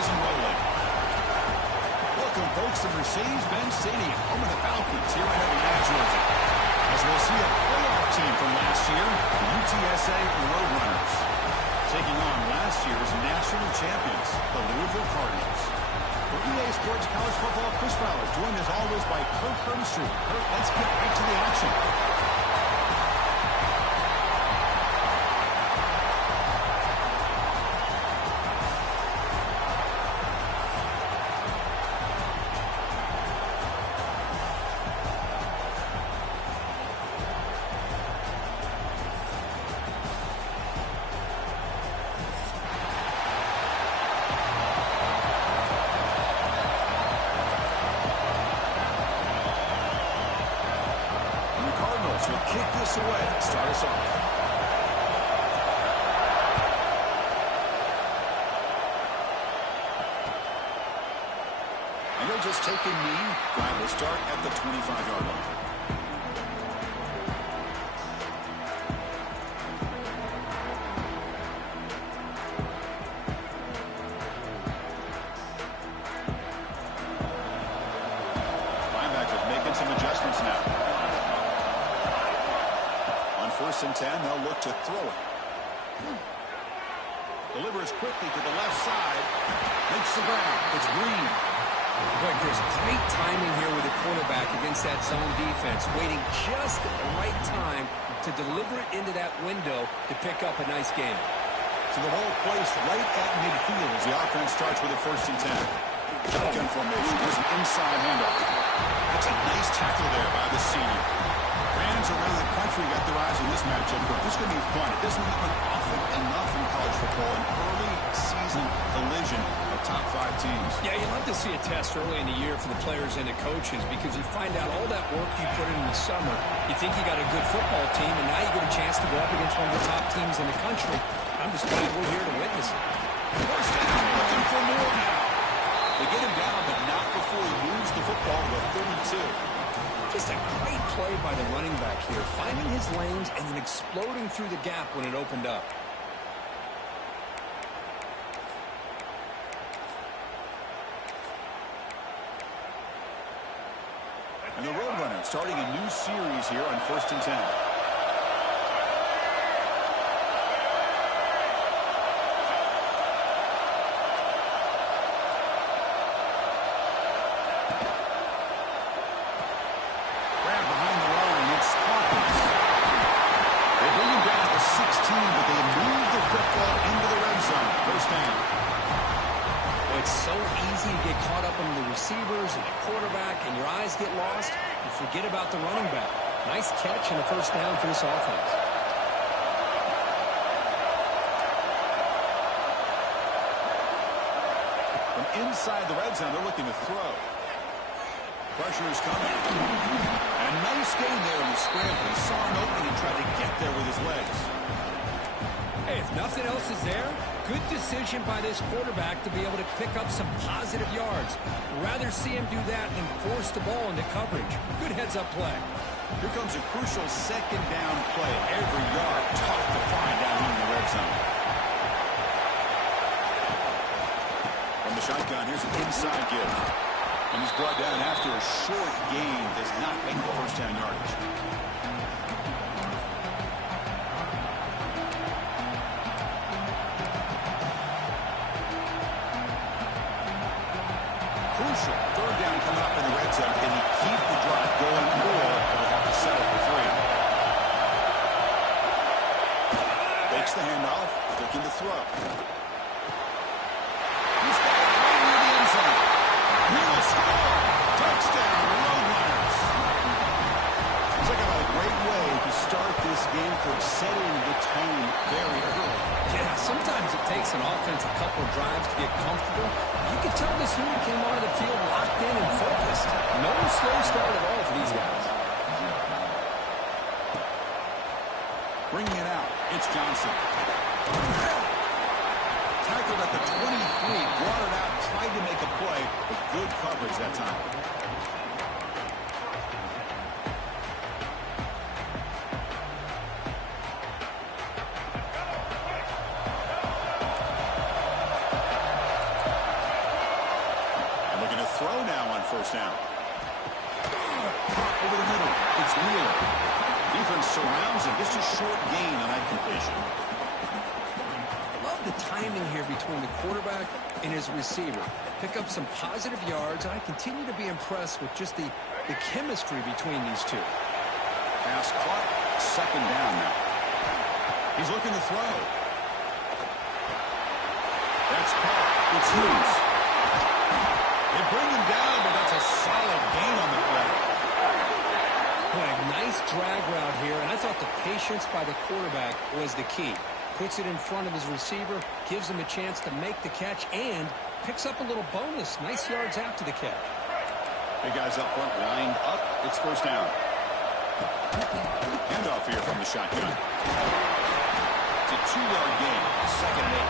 season rolling. Welcome, folks, to Mercedes-Benz Stadium, home of the Falcons here in Atlanta, Georgia. As we'll see a playoff team from last year, the UTSA Roadrunners, taking on last year's national champions, the Louisville Cardinals. For EA Sports College Football, Chris Fowler, joined as always by Kirk Hermstreet. Kirk, let's get right to the action. Will kick this away and start us off. And he'll just take a knee. Drive will start at the 25-yard line. Linebackers making some adjustments now. First and 10, they'll look to throw it. Delivers quickly to the left side. Makes the ground. It's Green. But there's great timing here with the quarterback against that zone defense, waiting just at the right time to deliver it into that window to pick up a nice gain. So the whole place right at midfield as the offense starts with a first and 10. Shotgun formation. Here's an inside handoff. That's a nice tackle there by the senior. Fans around the country got their eyes on this matchup, but this is going to be fun. It doesn't happen often enough in college football, an early season collision of top 5 teams. Yeah, you love to see a test early in the year for the players and the coaches because you find out all that work you put in the summer. You think you got a good football team, and now you get a chance to go up against one of the top teams in the country. I'm just glad we're here to witness it. First down, looking for more now. They get him down, but not before he moves the football to the 32. Just a great play by the running back here, finding his lanes and then exploding through the gap when it opened up. And the Roadrunners starting a new series here on first and 10. Receivers and the quarterback, and your eyes get lost, you forget about the running back. Nice catch and a first down for this offense. From inside the red zone, they're looking to throw. Pressure is coming. And a nice gain there in the scramble. He saw an opening and tried to get there with his legs. Hey, if nothing else is there, good decision by this quarterback to be able to pick up some positive yards. Rather see him do that than force the ball into coverage. Good heads-up play. Here comes a crucial second down play. Every yard tough to find down here in the red zone. From the shotgun, here's an inside give. And he's brought down after a short gain. Does not make the first down yardage. Crucial. Third down coming up in the red zone. Can he keep the drive going, or will have to settle for 3? Takes the handoff. Looking to throw. He's got it right near the end zone. He will score. Touchdown, Roadrunners. Seems like a great way to start this game for setting the tone very early. Yeah, sometimes it takes an offense a couple of drives to get comfortable. You can tell this unit came onto the field locked in and focused. No slow start at all for these guys. Bringing it out, it's Johnson. Tackled at the 23, brought it out, tried to make a play, but good coverage that time. throw now on first down. Over the middle, it's Wheeler. Defense surrounds him. Just a short gain on that completion. Love the timing here between the quarterback and his receiver. Pick up some positive yards, and I continue to be impressed with just the chemistry between these two. Pass caught. Second down now. He's looking to throw. That's caught. It's loose. They bring him down, but that's a solid gain on the play. Boy, a nice drag route here, and I thought the patience by the quarterback was the key. Puts it in front of his receiver, gives him a chance to make the catch, and picks up a little bonus. Nice yards after the catch. Big guys up front lined up. It's first down. Handoff here from the shotgun. It's a 2-yard gain. Second and 8.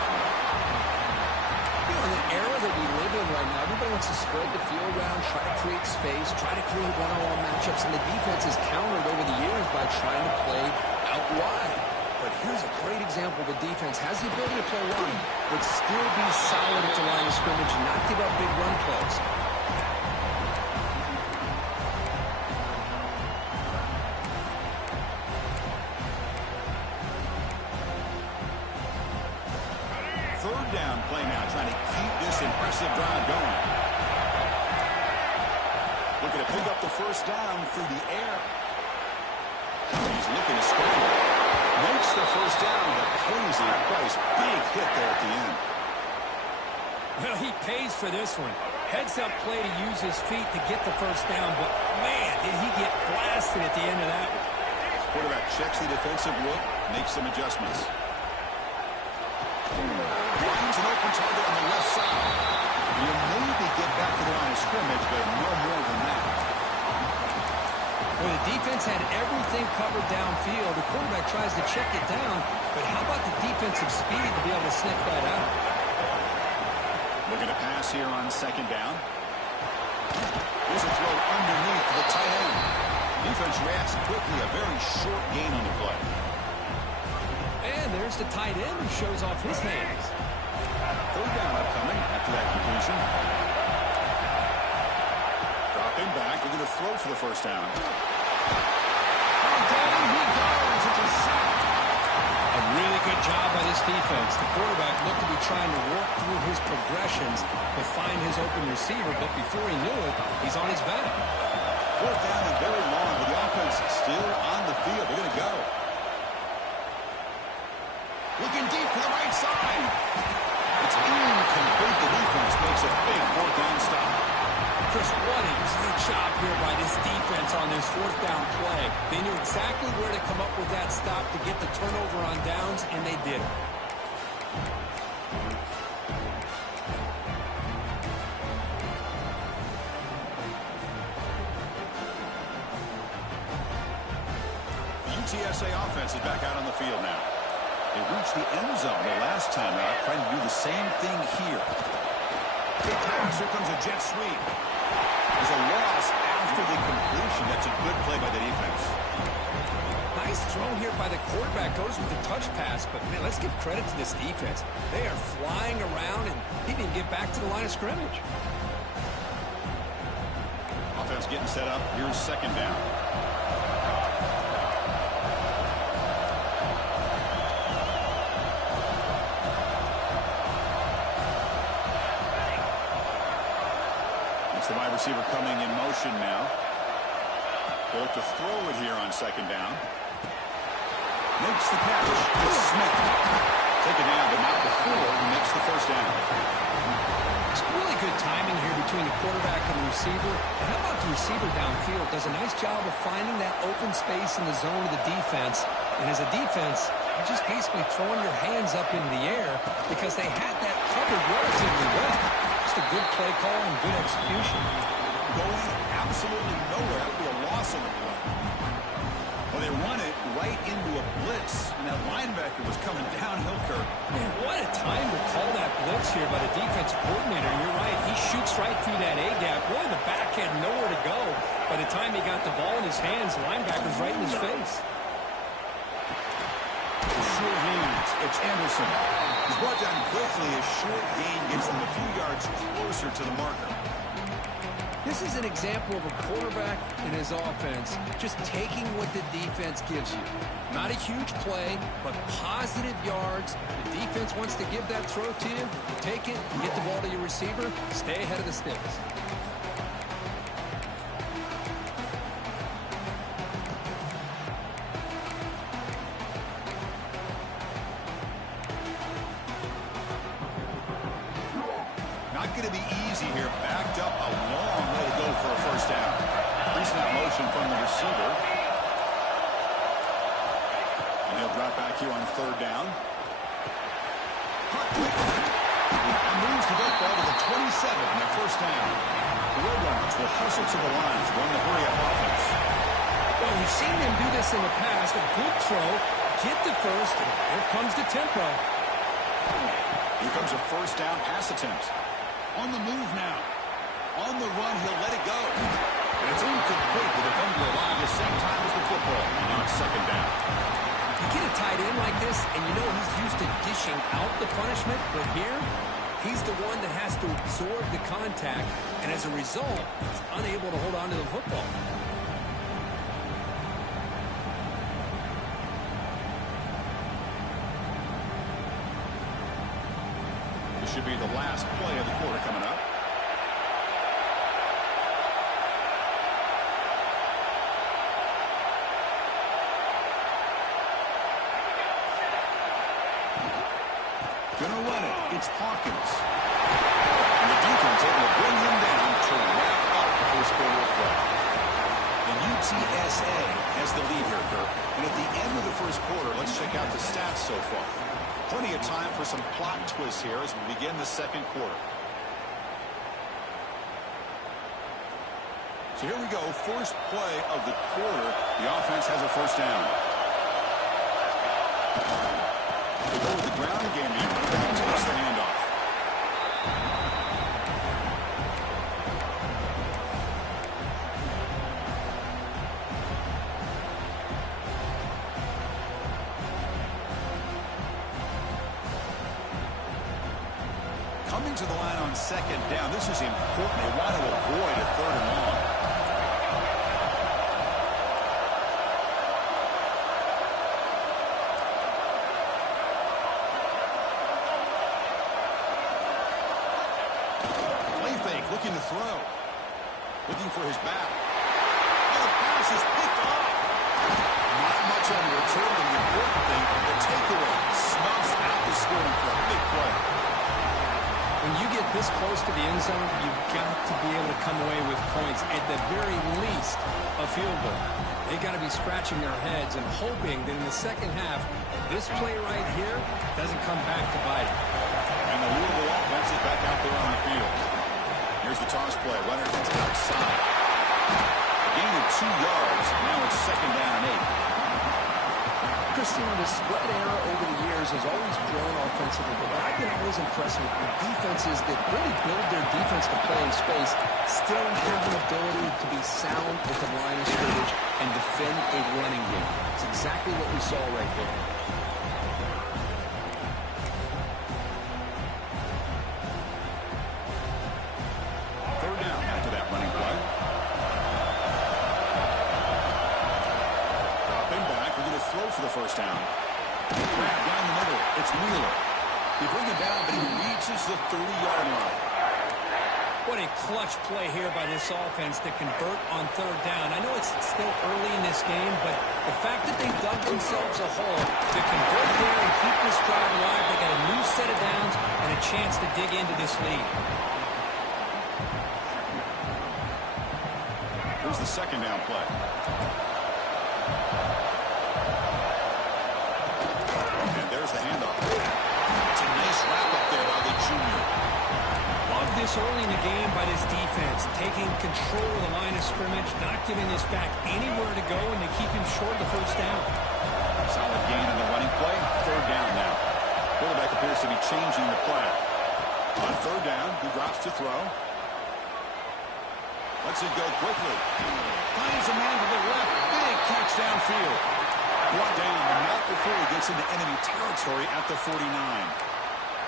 You know, in the era that we live in right now, everybody wants to spread the field around, try to create space, try to create one-on-one matchups, and the defense has countered over the years by trying to play out wide. But here's a great example. The defense has the ability to play wide, but still be solid at the line of scrimmage and not give up big run plays. Third down play now, trying to keep this impressive drive going. Looking to pick up the first down through the air. He's looking to scramble. Makes the first down, but pays the price. Big hit there at the end. Well, he pays for this one. Heads-up play to use his feet to get the first down, but man, did he get blasted at the end of that one. Quarterback checks the defensive look, makes some adjustments. Finds an open target on the left side. You maybe get back to the line of scrimmage, but no more than that. Well, the defense had everything covered downfield. The quarterback tries to check it down, but how about the defensive speed to be able to sniff that out? Looking to pass here on second down. Here's a throw underneath the tight end. Defense reacts quickly, a very short gain on the play. And there's the tight end who shows off his hands. Third down upcoming after that completion. Dropping back, looking to throw for the first down. And down he goes. It's a sack. A really good job by this defense. The quarterback looked to be trying to work through his progressions to find his open receiver, but before he knew it, he's on his back. Fourth down and very long, but the offense still on the field. They're going to go. Looking deep to the right side. It's incomplete. The defense makes a big fourth down stop. Chris, what a great job here by this defense on this fourth down play. They knew exactly where to come up with that stop to get the turnover on downs, and they did it. The UTSA offense is back out on the field now. They reached the end zone the last time out, trying to do the same thing here. Good pass. Here comes a jet sweep. There's a loss after the completion. That's a good play by the defense. Nice throw here by the quarterback. Goes with the touch pass, but man, let's give credit to this defense. They are flying around, and he didn't get back to the line of scrimmage. Offense getting set up. Here's second down. The wide receiver coming in motion now. They'll look to throw it here on second down. Makes the catch. It's Smith. Taken down, but not before he makes the first down. It's really good timing here between the quarterback and the receiver. And how about the receiver downfield? Does a nice job of finding that open space in the zone of the defense. And as a defense, you're just basically throwing your hands up into the air because they had that covered relatively well. Just a good play call and good execution. Going absolutely nowhere. That would be a loss on the play. Well, they run it right into a blitz, and that linebacker was coming downhill, Kirk. Man, what a time to call that blitz here by the defensive coordinator. You're right. He shoots right through that A-gap. Really, the back had nowhere to go. By the time he got the ball in his hands, the linebacker's right in his face. Short hands. It's Anderson. He's brought down quickly. A short gain gets them a few yards closer to the marker. This is an example of a quarterback and his offense just taking what the defense gives you. Not a huge play, but positive yards. The defense wants to give that throw to you. Take it, get the ball to your receiver, stay ahead of the sticks. Not going to be easy here. Backed up a long way to go for a first down. Pre-snap motion from the receiver. And he'll drop back here on third down. And moves the football to the 27 and a first down. The Roadrunners will hustle to the lines, run the hurry-up offense. Well, we've seen them do this in the past. A good throw, get the first, and here comes the tempo. Here comes a first down pass attempt. On the move now. On the run, he'll let it go. And it's incomplete. The defender alive the same time as the football. And now it's second down. You get a tight end like this, and you know he's used to dishing out the punishment, but here, he's the one that has to absorb the contact, and as a result, he's unable to hold on to the football. This should be the last play of the quarter coming up. Gonna run it. It's Hawkins. And the defense able to bring him down to wrap up the first quarter of play. The UTSA has the lead here, Kirk. And at the end of the first quarter, let's check out the stats so far. Plenty of time for some plot twists here as we begin the second quarter. So here we go. First play of the quarter. The offense has a first down. They go with the ground game. Takes the handoff. Coming to the line on second down. This is important. They want to avoid a third and long. Play fake, looking to throw. Looking for his back. Oh, the pass is picked off. Not much on the return, but the important thing, the takeaway. Snuffs out the scoring for a big play. When you get this close to the end zone, you've got to be able to come away with points, at the very least, a field goal. They've got to be scratching their heads and hoping that in the second half, this play right here doesn't come back to bite it. And the Louisville offense is back out there on the field. Here's the toss play. Leonard gets outside. A gain of 2 yards. Now it's second down and 8. Christian, the spread era over the years has always grown offensively, but I've been always impressed with defenses that really build their defense to play in space, still have an ability to be sound at the line of scrimmage and defend a running game. It's exactly what we saw right there. Third down after that running play. Dropping back. We're going to throw for the first down. Grab down the middle. It's Wheeler. They bring him down, but he reaches the 30-yard line. What a clutch play here by this offense to convert on third down. I know it's still early in this game, but the fact that they dug themselves a hole to convert there and keep this drive alive, they got a new set of downs and a chance to dig into this lead. Here's the second down play. And there's the handoff. It's a nice wrap-up there by the junior. Love this early in the game by this defense, taking control of the line of scrimmage, not giving this back anywhere to go, and they keep him short of the first down. Solid gain on the running play. Third down now. Quarterback appears to be changing the plan. On third down, he drops to throw. Lets it go quickly. Finds a man to the left. Big catch downfield. Brought down, but not before he gets into enemy territory at the 49.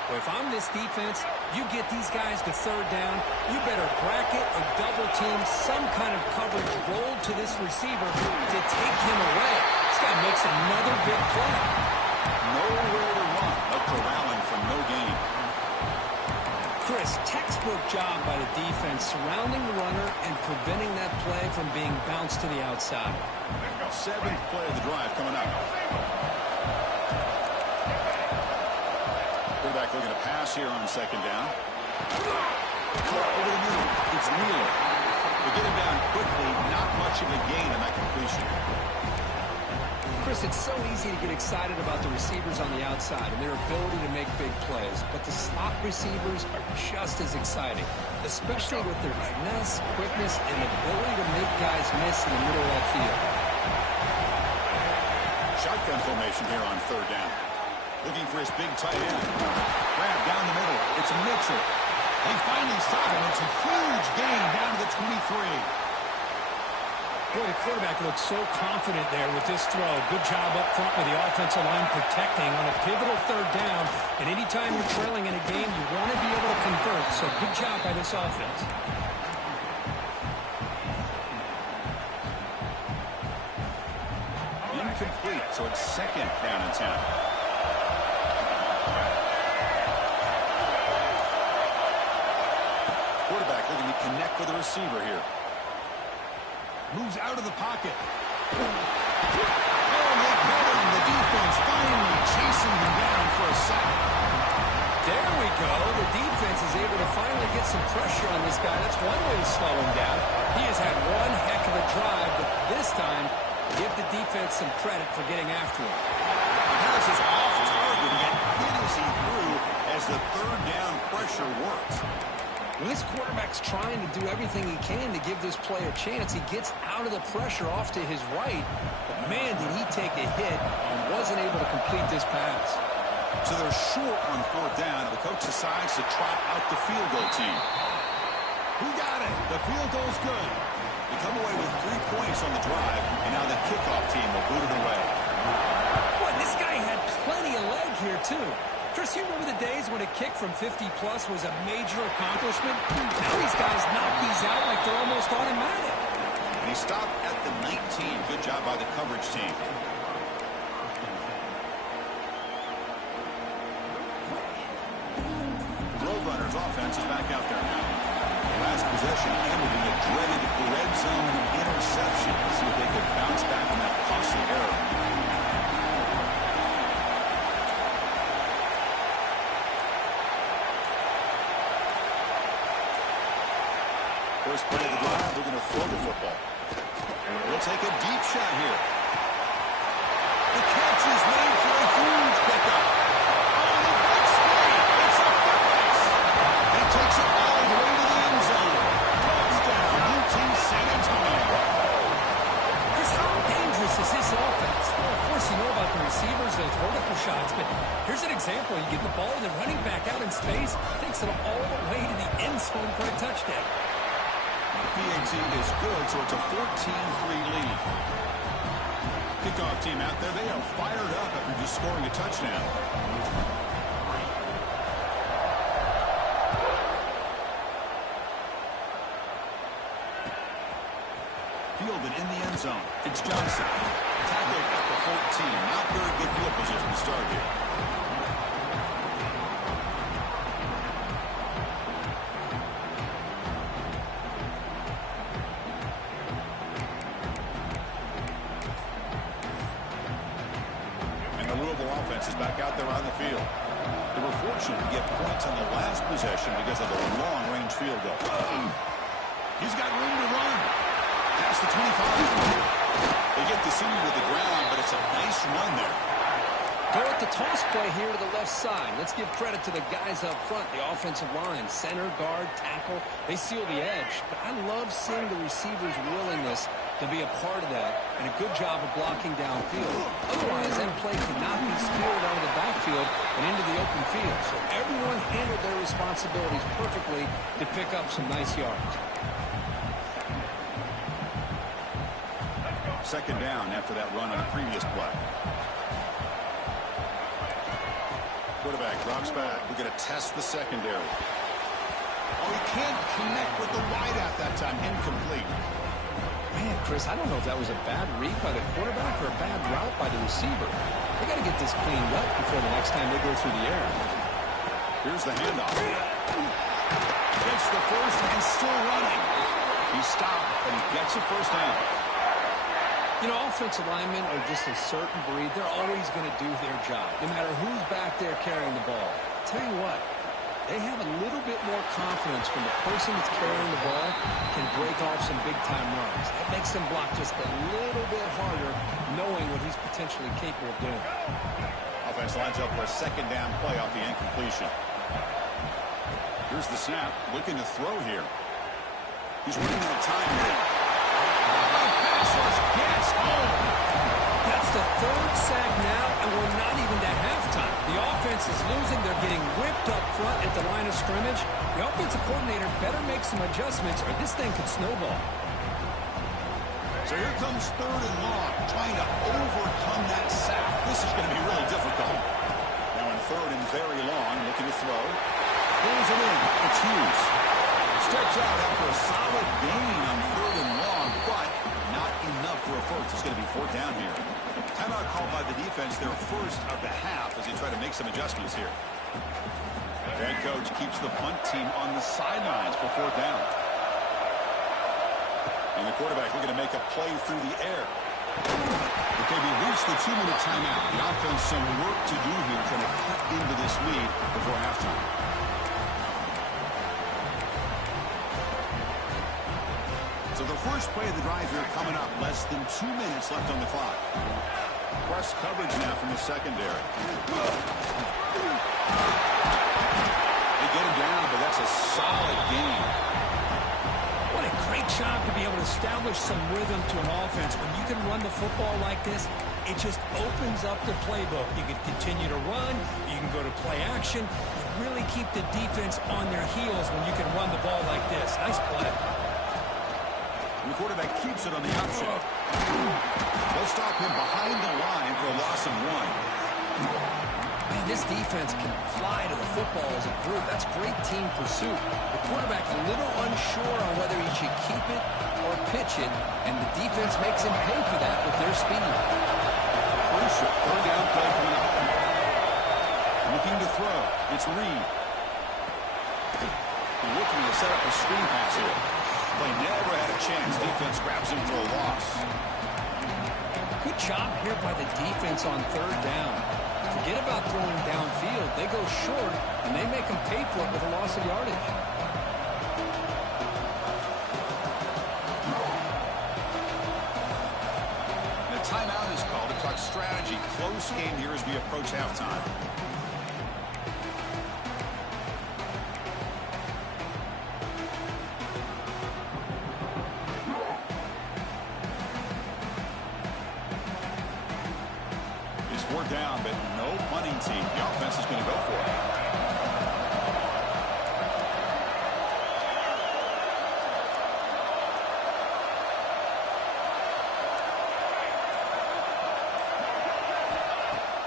Well, if I'm this defense, you get these guys to third down, you better bracket or double team some kind of coverage rolled to this receiver to take him away. This guy makes another big play. Nowhere to run, but corralling for no gain. Chris, textbook job by the defense surrounding the runner and preventing that play from being bounced to the outside. 7th play of the drive coming up. Quarterback looking to pass here on 2nd down. Caught over the middle. It's Wheeler. They get him down quickly. Not much of a gain on that completion. Chris, it's so easy to get excited about the receivers on the outside and their ability to make big plays, but the slot receivers are just as exciting, especially with their finesse, quickness, and ability to make guys miss in the middle of that field. Shotgun formation here on 3rd down. Looking for his big tight end. Grab down the middle. It's Mitchell. They finally stop him. It's a huge gain down to the 23. Boy, the quarterback looks so confident there with this throw. Good job up front with the offensive line protecting on a pivotal 3rd down. And anytime you're trailing in a game, you want to be able to convert. So good job by this offense. Incomplete, so it's 2nd down and 10. Quarterback looking to connect with the receiver here. Moves out of the pocket. Oh, they got him. The defense finally chasing him down for a sack. There we go. The defense is able to finally get some pressure on this guy. That's one way to slow him down. He has had one heck of a drive, but this time, give the defense some credit for getting after him. The pass is off target and hit as he threw as the 3rd down pressure works. When this quarterback's trying to do everything he can to give this play a chance, he gets out of the pressure off to his right. But, man, did he take a hit and wasn't able to complete this pass. So they're short on 4th down, and the coach decides to trot out the field goal team. Who got it? The field goal's good. They come away with 3 points on the drive, and now the kickoff team will boot it away. Boy, this guy had plenty of leg here, too. Chris, you remember the days when a kick from 50-plus was a major accomplishment? Now these guys knock these out like they're almost automatic. And he stopped at the 19. Good job by the coverage team. Roadrunners offense is back out there now. Last possession ended in a dreaded red zone interception. See if they could bounce back from that costly error. First play of the drive, they're going to throw the football. We'll take a deep shot here. The catch is made for a huge pickup. Oh, the big screen. It's a foot race. He takes it all the way to the end zone. Touchdown, UT San Antonio. Chris, how dangerous is this offense? Well, of course, you know about the receivers, those vertical shots, but here's an example. You get the ball and the running back out in space, takes it all the way to the end zone for a touchdown. PAT is good, so it's a 14-3 lead. Kickoff team out there, they are fired up after just scoring a touchdown. Fielded in the end zone. It's Johnson. Tackled at the 14. Not very good field position to start here. Is back out there on the field. They were fortunate to get points on the last possession because of the long-range field goal. He's got room to run. Past the 25. They get the senior to the ground, but it's a nice run there. Go at the toss play here to the left side. Let's give credit to the guys up front, the offensive line, center, guard, tackle. They seal the edge. But I love seeing the receivers' willingness to be a part of that, and a good job of blocking downfield. Otherwise, that play cannot be speared out of the backfield and into the open field. So everyone handled their responsibilities perfectly to pick up some nice yards. 2nd down after that run on the previous play. Quarterback drops back. We're going to test the secondary. Oh, he can't connect with the wideout that time. Incomplete. Man, Chris, I don't know if that was a bad read by the quarterback or a bad route by the receiver. They got to get this cleaned up before the next time they go through the air. Here's the handoff. Gets the first and still running. He stopped, and he gets a first down. You know, offensive linemen are just a certain breed. They're always going to do their job, no matter who's back there carrying the ball. I'll tell you what, they have a little bit more confidence when the person that's carrying the ball can break off some big-time runs. That makes them block just a little bit harder, knowing what he's potentially capable of doing. Offense lines up for a second down play off the incompletion. Here's the snap, looking to throw here. He's running out of time here. Gets home. That's the third sack now, and we're not even to halftime. The offense is losing. They're getting whipped up front at the line of scrimmage. The offensive coordinator better make some adjustments, or this thing could snowball. So here comes third and long, trying to overcome that sack. This is going to be really difficult. Now in third and very long, looking to throw. Pulls it in. It's Hughes. Steps out after a solid gain on third and long, but not enough for a first. It's going to be fourth down here. Timeout called by the defense, their first of the half, as they try to make some adjustments here. The head coach keeps the punt team on the sidelines for fourth down. And the quarterback looking to make a play through the air. Okay, we reached the 2-minute timeout. The offense some work to do here, trying to cut into this lead before halftime. So the first play of the drive here coming up. Less than 2 minutes left on the clock. Press coverage now from the secondary. They get him down, but that's a solid gain. What a great job to be able to establish some rhythm to an offense. When you can run the football like this, it just opens up the playbook. You can continue to run. You can go to play action. You really keep the defense on their heels when you can run the ball like this. Nice play. And the quarterback keeps it on the option. They'll stop him behind the line for a loss of 1. Man, this defense can fly to the football as a group. That's great team pursuit. The quarterback a little unsure on whether he should keep it or pitch it, and the defense makes him pay for that with their speed. Crucial third down play coming up. Looking to throw. It's Reed. Looking to set up a screen pass here. Play never had a chance. Defense grabs him for a loss. Good job here by the defense on third down. Forget about throwing downfield. They go short, and they make them pay for it with a loss of yardage. And a timeout is called to talk strategy. Close game here as we approach halftime. Down, but no punting team. The offense is going to go for it.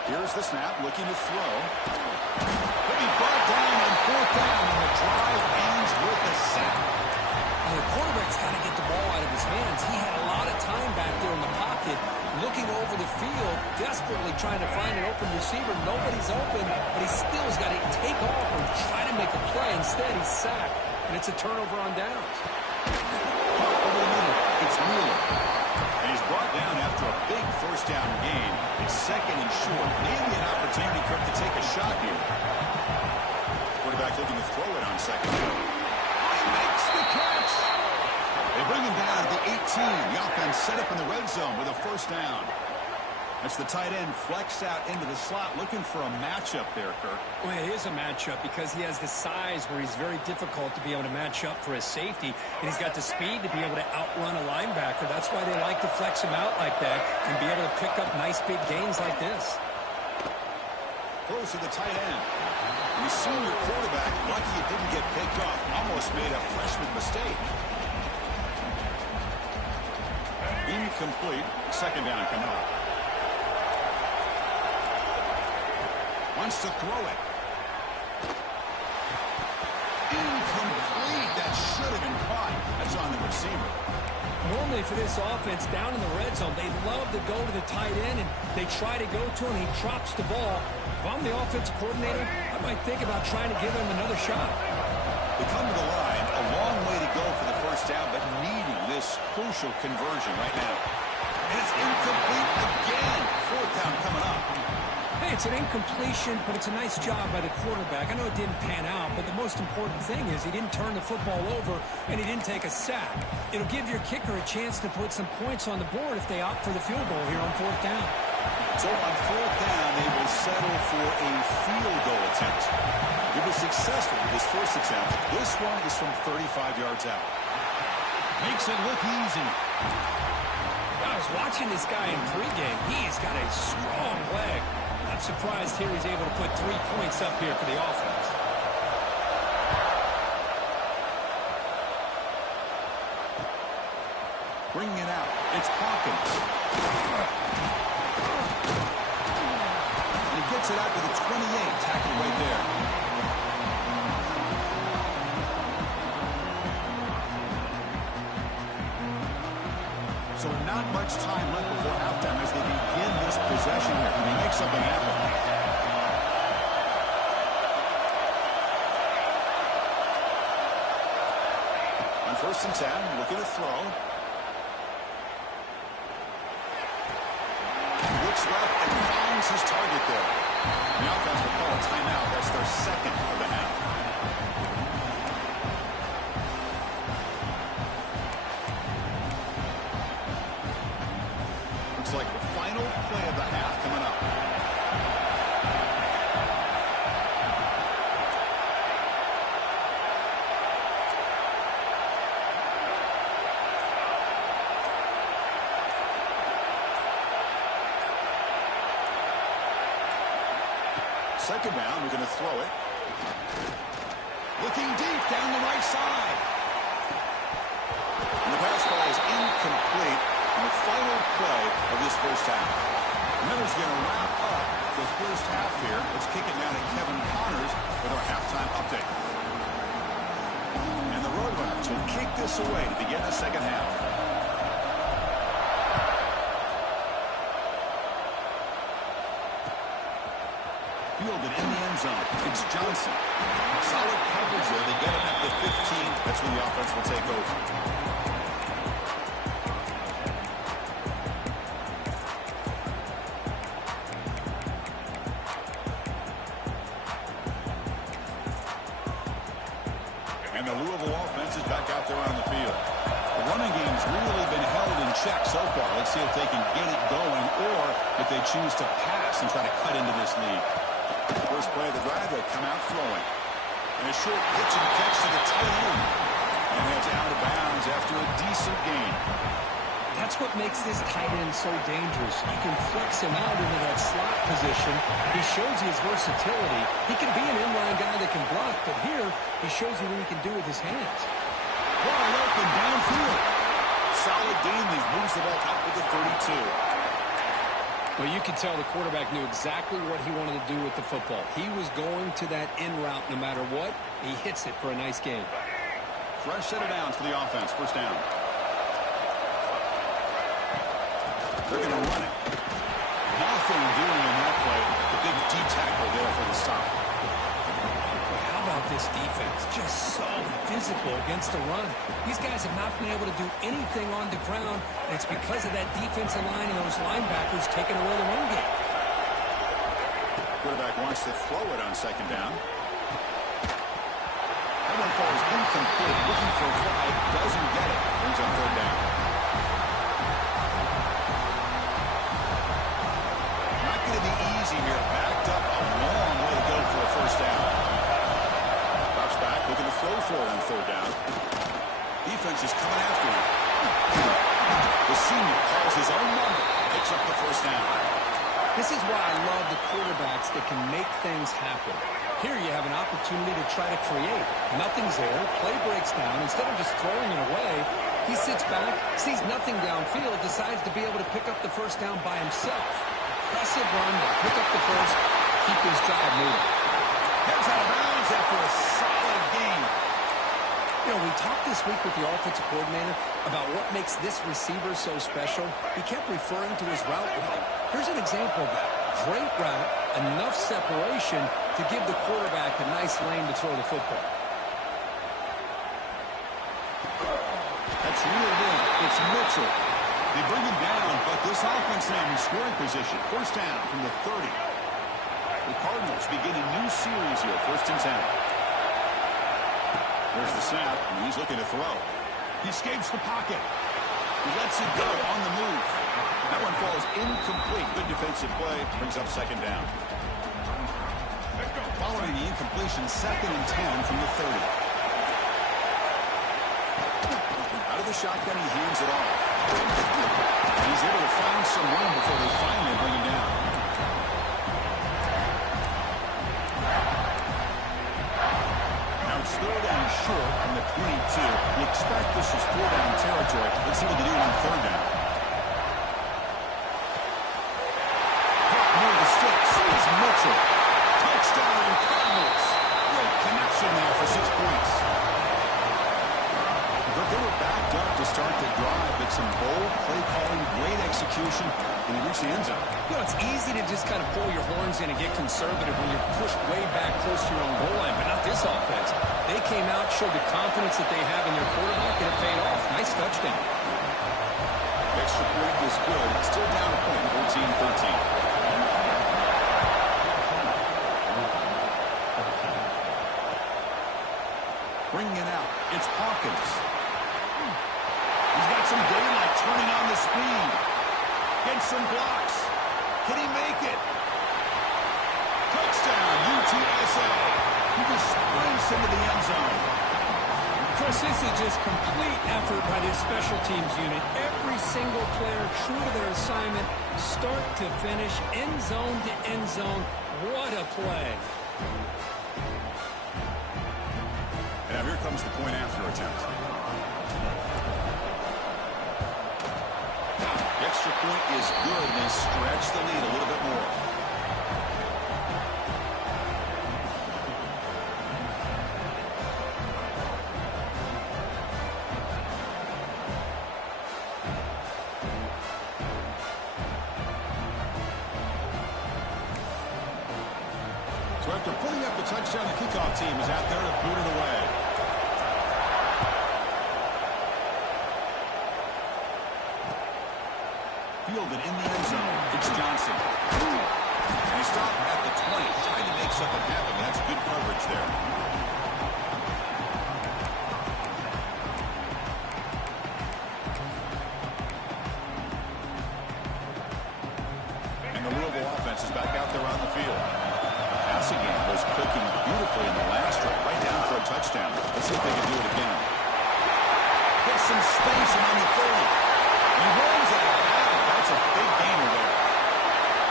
Here's the snap, looking to throw. He'll be brought down on fourth down, and the drive ends with a sack. And the quarterback's got to get the ball out of his hands. He had a lot of time back there in the pocket, looking over the field, desperately trying to find an open receiver. Nobody's open, but he still has got to take off and try to make a play. Instead, he's sacked, and it's a turnover on downs. Over the middle, it's Wheeler. And he's brought down after a big first down gain. It's second and short. Maybe an opportunity, Kirk, to take a shot here. Quarterback looking to throw it on second down. He makes the catch. They bring him down to the 18. The offense set up in the red zone with a first down. That's the tight end flexed out into the slot, looking for a matchup there, Kirk. Well, it is a matchup because he has the size where he's very difficult to be able to match up for his safety, and he's got the speed to be able to outrun a linebacker. That's why they like to flex him out like that and be able to pick up nice big gains like this. Close to the tight end. The senior quarterback, lucky it didn't get picked off, almost made a freshman mistake. Incomplete. Second down coming up. Wants to throw it. incomplete. That should have been caught. That's on the receiver. Normally for this offense, down in the red zone, they love to go to the tight end, and they try to go to him, and he drops the ball. If I'm the offensive coordinator, I might think about trying to give him another shot. They come to the line, a long way to go for the first down, but needing this crucial conversion right now. And it's incomplete again. Fourth down coming up. Hey, it's an incompletion, but it's a nice job by the quarterback. I know it didn't pan out, but the most important thing is he didn't turn the football over, and he didn't take a sack. It'll give your kicker a chance to put some points on the board if they opt for the field goal here on fourth down. So on fourth down, they will settle for a field goal attempt. It was successful with his first attempt. This one is from 35 yards out. Makes it look easy. I was watching this guy in pregame. He's got a strong leg. I'm surprised here he's able to put 3 points up here for the offense. Bringing it out. It's Hawkins. And he gets it out to the 28. Tackle right there. So not much time left before halftime as they begin this possession here. Can they make something happen? On first and 10, look at the throw. Looks left and finds his target there. The offense will call a timeout. That's their second of the half. Looks like the final play of the half coming up. Second down, we're going to throw it. Looking deep down the right side. And the pass ball is incomplete on the final play of this first half. Miller's going to wrap up the first half here. Let's kick it down to Kevin Connors with our halftime update. And the Roadrunners will kick this away to begin the second half. Fielded in the end zone. It's Johnson. Solid coverage there. They get it at the 15. That's when the offense will take over. And the Louisville offense is back out there on the field. The running game's really been held in check so far. Let's see if they can get it going or if they choose to pass and try to cut into this lead. First play of the drive, they come out throwing. And a short pitch and catch to the tight end. And that's out of bounds after a decent gain. That's what makes this tight end so dangerous. You can flex him out into that slot position. He shows his versatility. He can be an inline guy that can block, but here he shows you what he can do with his hands. Wide open downfield. Solid gain. He moves the ball out with the 32. Well, you can tell the quarterback knew exactly what he wanted to do with the football. He was going to that in route no matter what. He hits it for a nice game. Fresh set of downs for the offense. First down. They're going to run it. Nothing doing in that play. The big D tackle there for the stop. How about this defense? Just so physical against the run. These guys have not been able to do anything on the ground, and it's because of that defensive line and those linebackers taking away the run game. Quarterback wants to throw it on second down. That one falls incomplete. Looking for a fly. Doesn't get it. Brings up third down. Not going to be easy here. Backed up a long way to go for a first down. Drops back. Looking to throw for it on third down. Defense is coming after him. The senior calls his own number. Picks up the first down. This is why I love the quarterbacks that can make things happen. Here you have an opportunity to try to create. Nothing's there. Play breaks down. Instead of just throwing it away, he sits back, sees nothing downfield, decides to be able to pick up the first down by himself. Impressive run to pick up the first, keep his drive moving. Heads out of bounds after a solid gain. know, we talked this week with the offensive coordinator about what makes this receiver so special. He kept referring to his route running. Here's an example of that. Great route, enough separation to give the quarterback a nice lane to throw the football. That's reeled in. It's Mitchell. They bring him down, but this offense now in scoring position. First down from the 30. The Cardinals begin a new series here. First and 10. There's the snap, and he's looking to throw. He escapes the pocket. He lets it go on the move. That one falls incomplete. Good defensive play. Brings up second down. Following the incompletion, second and 10 from the 30. Out of the shotgun, he hands it off. And he's able to find some room before they finally bring him down. Now it's third down short from the 22. You expect this is four down territory. Let's see what they do on third down. Caught near the sticks is Mitchell. Touchdown Cardinals. Great connection there for 6 points. But they were backed up to start the drive, but some bold play calling, great execution, and he reached the end zone. You know, it's easy to just kind of pull your horns in and get conservative when you're pushed way back close to your own goal line, but not this offense. They came out, showed the confidence that they have in their quarterback, and it paid off. Nice touchdown. Extra point was good. Still down a point, 14-13. Bringing it out. It's Hawkins. He's got some daylight, turning on the speed. Gets some blocks. Can he make it? Touchdown, UTSA. He just sprints into the end zone. Chris, this is just complete effort by this special teams unit. Every single player true to their assignment, start to finish, end zone to end zone. What a play. And now here comes the point after attempt. The extra point is good, and they stretch the lead a little bit more. So after putting up the touchdown, the kickoff team is out there to boot it away. Fielded in the end zone. It's Johnson. And he stopped at the 20, trying to make something happen. That's good coverage there. And the Louisville offense is back out there on the field. Passing game was clicking beautifully in the last drive, right down for a touchdown. Let's see if they can do it again. Gets some space around the 30. He runs out of bounds. That's a big gainer there.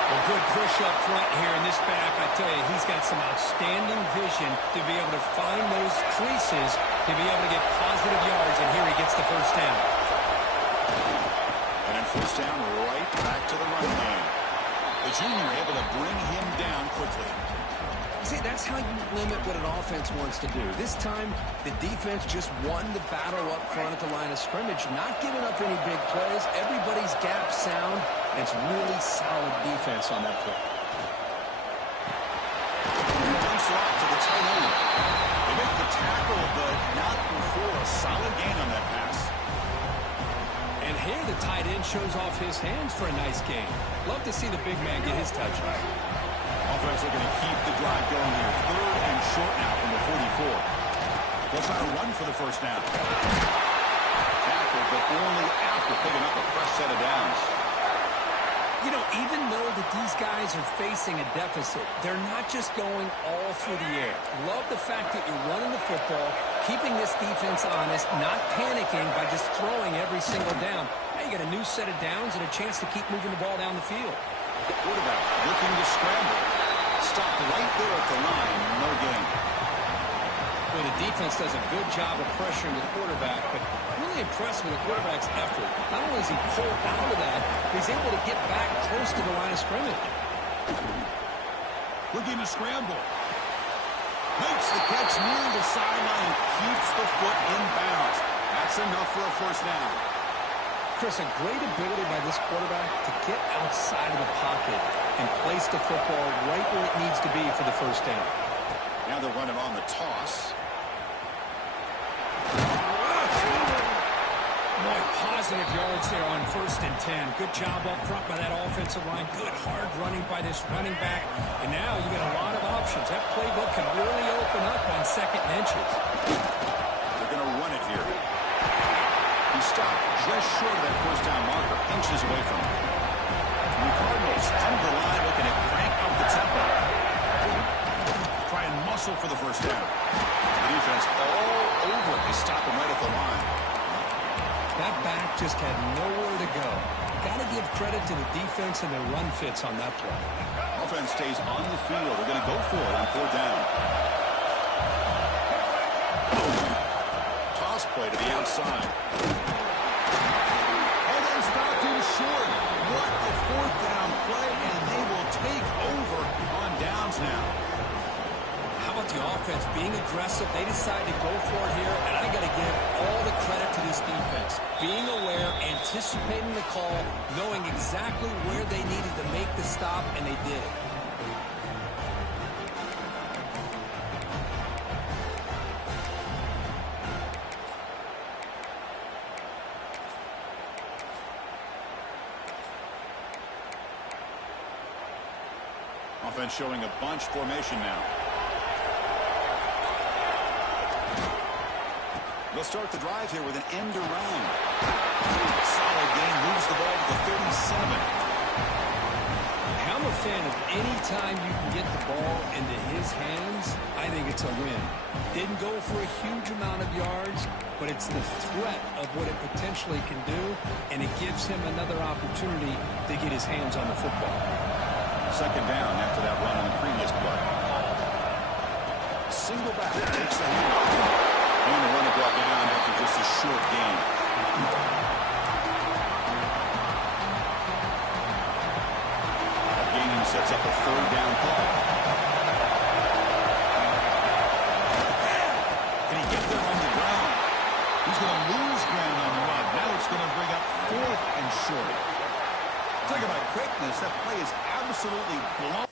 A good push up front here in this back. I tell you, he's got some outstanding vision to be able to find those creases, to be able to get positive yards, and here he gets the first down. And then first down right back to the running game. The junior able to bring him down quickly. See, that's how you limit what an offense wants to do. This time, the defense just won the battle up front at the line of scrimmage, not giving up any big plays. Everybody's gap sound, and it's really solid defense on that play. Dumps it off to the tight end. They make the tackle, but not before a solid gain on that pass. And here the tight end shows off his hands for a nice gain. Love to see the big man get his touchdown. Offense looking to keep the drive going here. Third and short now from the 44. They'll try to run for the first down. Tackle, but only after picking up a fresh set of downs. You know, even though that these guys are facing a deficit, they're not just going all through the air. Love the fact that you're running the football, keeping this defense honest, not panicking by just throwing every single down. Now you got a new set of downs and a chance to keep moving the ball down the field. The quarterback looking to scramble. Stopped right there at the line. No gain. Well, the defense does a good job of pressuring the quarterback, but really impressed with the quarterback's effort. Not only is he pulled out of that, but he's able to get back close to the line of scrimmage. Looking to scramble. Makes the catch near the sideline and keeps the foot in bounds. That's enough for a first down. Chris, a great ability by this quarterback to get outside of the pocket and place the football right where it needs to be for the first down. Now they're running on the toss. Boy, positive yards there on 1st and 10. Good job up front by that offensive line. Good hard running by this running back. And now you get a lot of options. That playbook can really open up on 2nd and inches. They're going to run it here. He stopped just short of that first down marker, inches away from him. The Cardinals come to the line looking at crank up the tempo. Try and muscle for the first down. The defense all over it. They stop him right at the line. That back just had nowhere to go. Got to give credit to the defense and their run fits on that play. Offense stays on the field. They're going to go for it on 4th down. Toss play to the outside. Oh, they stopped him short. What a 4th down play, and they will take over on downs now. How about the offense being aggressive? They decide to go for it here, and I got to give all the credit to this defense. Being aware, anticipating the call, knowing exactly where they needed to make the stop, and they did it. Offense showing a bunch formation now. They'll start the drive here with an end around. Solid gain, moves the ball to the 37. I'm a fan of any time you can get the ball into his hands, I think it's a win. Didn't go for a huge amount of yards, but it's the threat of what it potentially can do, and it gives him another opportunity to get his hands on the football. 2nd down after that run on the previous play. Single back takes the handoff. And the runner brought down after just a short gain. That gain sets up a 3rd down play. Can he get there on the ground? He's going to lose ground on the run. Now it's going to bring up 4th and short. Talk about quickness. That play is absolutely blown.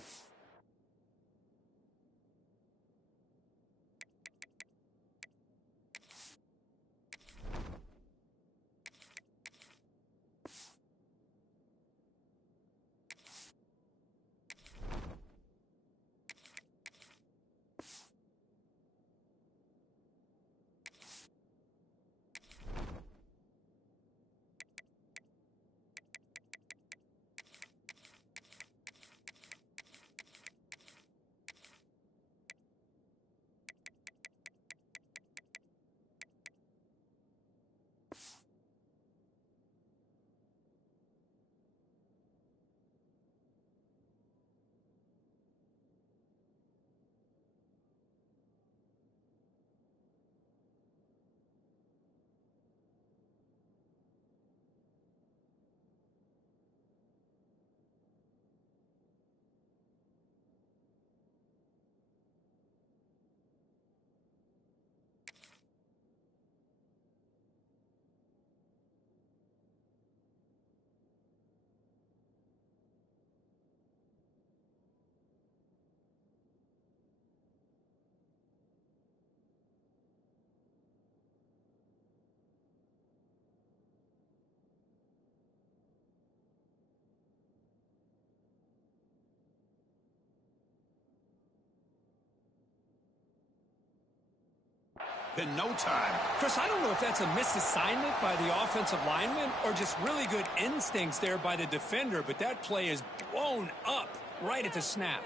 In no time. Chris, I don't know if that's a misassignment by the offensive lineman or just really good instincts there by the defender, but that play is blown up right at the snap.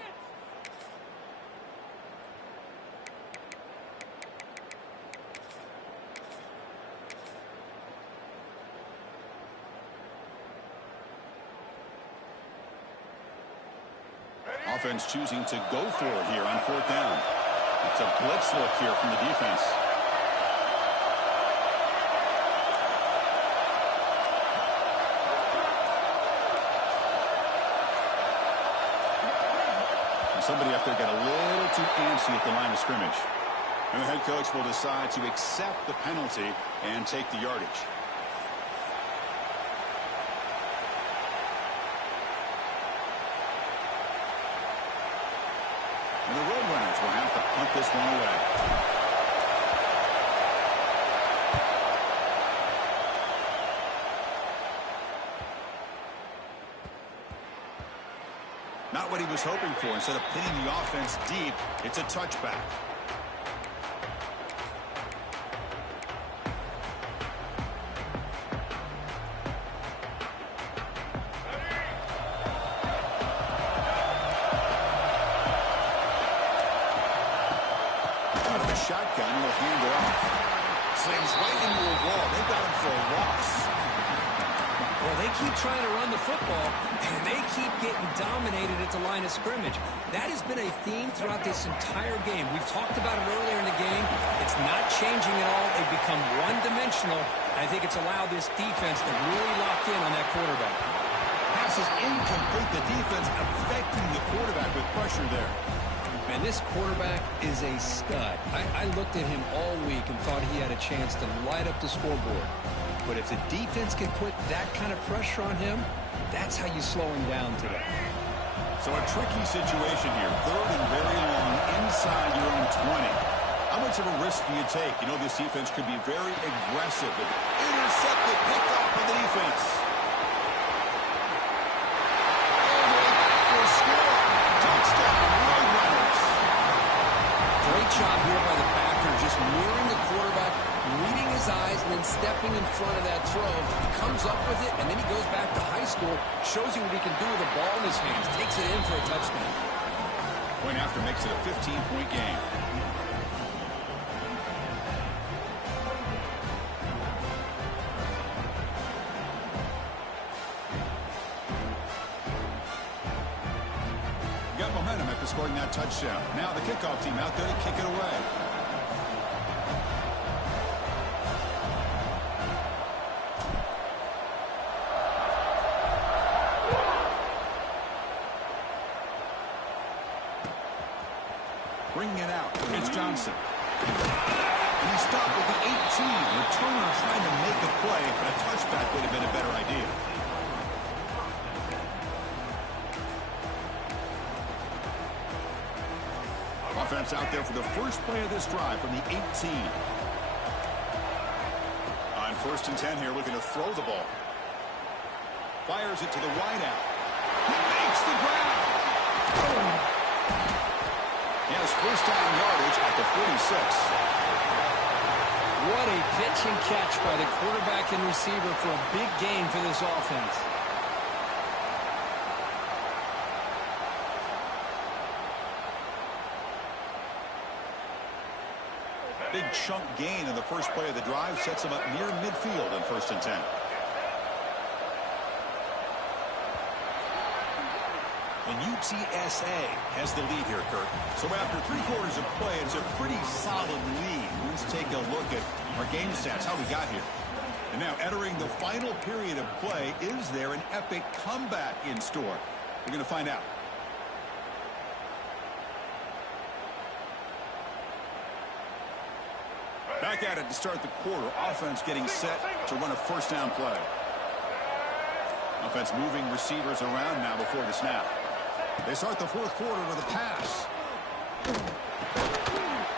Offense choosing to go for it here on 4th down. It's a blitz look here from the defense. somebody up there got a little too antsy at the line of scrimmage. And the head coach will decide to accept the penalty and take the yardage. And the Roadrunners will have to punt this one away. Not what he was hoping for. Instead of pinning the offense deep, it's a touchback. Out of the shotgun, he'll hand it off. Slings right into a wall. They got him for a loss. Well, they keep trying to run the football, and they keep getting dominated at the line of scrimmage. That has been a theme throughout this entire game. We've talked about it earlier in the game. It's not changing at all. They've become one-dimensional. I think it's allowed this defense to really lock in on that quarterback. Pass is incomplete. The defense affecting the quarterback with pressure there. Man, this quarterback is a stud. I looked at him all week and thought he had a chance to light up the scoreboard. But if the defense can put that kind of pressure on him, that's how you slow him down today. So a tricky situation here. Third and very long inside your own 20. How much of a risk do you take? You know this defense could be very aggressive. Intercepted, picked off by the defense. All the way back for a score. Touchdown, Roadrunners. Great job here by the backer, just mirroring the quarterback, reading his eyes, and then stepping in front of that throw. He comes up with it, and then he goes back to high school, shows you what he can do with the ball in his hands, takes it in for a touchdown. Point after makes it a 15-point game. Got momentum after scoring that touchdown. Now the kickoff team out there to kick it away. Bringing it out. It's Johnson. And he stopped with the 18. Returner trying to make a play, but a touchback would have been a better idea. Offense out there for the first play of this drive from the 18. On 1st and 10 here, looking to throw the ball. Fires it to the wideout. He makes the grab. He has first down yardage at the 46. What a pitch and catch by the quarterback and receiver for a big gain for this offense. Big chunk gain in the first play of the drive sets him up near midfield in 1st and 10. And UTSA has the lead here, Kirk. So after 3 quarters of play, it's a pretty solid lead. Let's take a look at our game stats, how we got here. And now entering the final period of play, is there an epic comeback in store? We're going to find out. Back at it to start the quarter. Offense getting set to run a first down play. Offense moving receivers around now before the snap. They start the 4th quarter with a pass.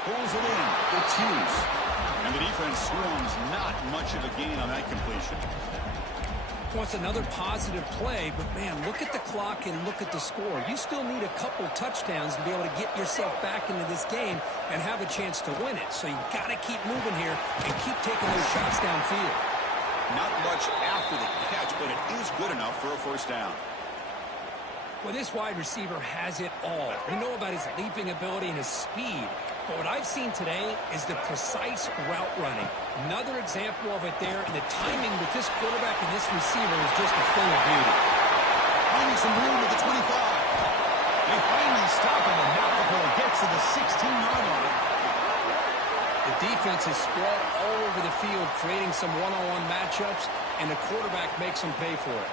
Pulls it in. It's Hughes. And the defense swarms. Not much of a gain on that completion. Well, it's another positive play, but, man, look at the clock and look at the score. You still need a couple touchdowns to be able to get yourself back into this game and have a chance to win it. So you got to keep moving here and keep taking those shots downfield. Not much after the catch, but it is good enough for a first down. Well, this wide receiver has it all. We know about his leaping ability and his speed. But what I've seen today is the precise route running. Another example of it there, and the timing with this quarterback and this receiver is just a thing of beauty. Finding some room at the 25. They finally stop him, and not before it gets to the 16-yard line. The defense is spread all over the field, creating some one-on-one matchups, and the quarterback makes them pay for it.